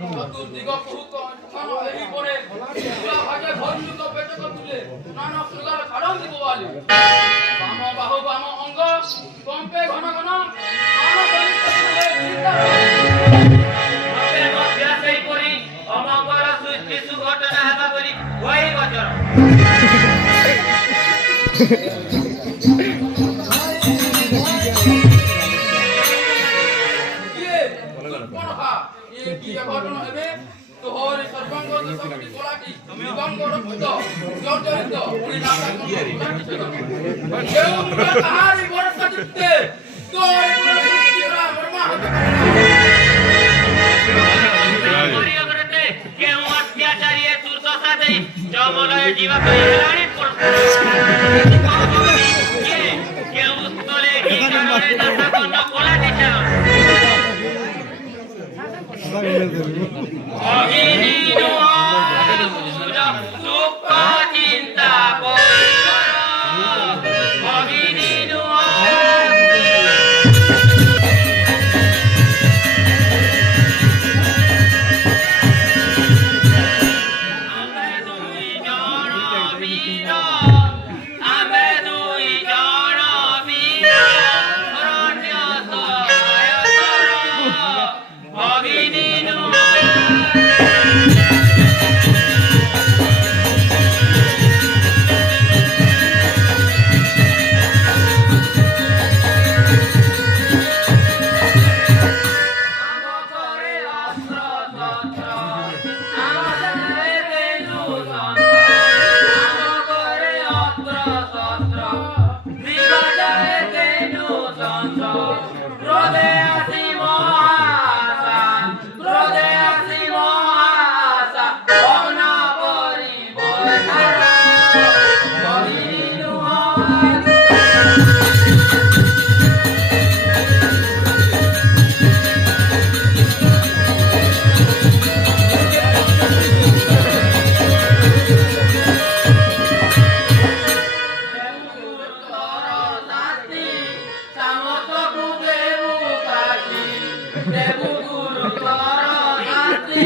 চতুর্দিগ কুহুক অঞ্চল এই পরে পুরা ভাগে ভঞ্জুক পেটক তুলে নানা শৃঙ্গার ছাড়ন দিব বলি বাম বাহু বাম অঙ্গ কম্পে ঘন ঘন মান বলিত চিন্তা মতে মধ্যে সেই পরি অমঙ্গল সৃষ্টি সুঘটনা হেবা বলি ওই বচন ये घटना हेबे तोहर सर्वांग शक्ति कोलाटी निगंग रक्त जर्जरित पुरी नाटक केउ कहारी वर्षा दिते तो पूरा वर्मा करियो करते केउ अत्याचारी सुरसा दे जमलय जीवा हेलाणी केउ तले की कारणे नाटक न कोलाटी छल Ogini doa suka cinta boy Ogini doa Ame dui jana mira Ame dui jana mira Ranya saya tara Ogini Debu guru kara ati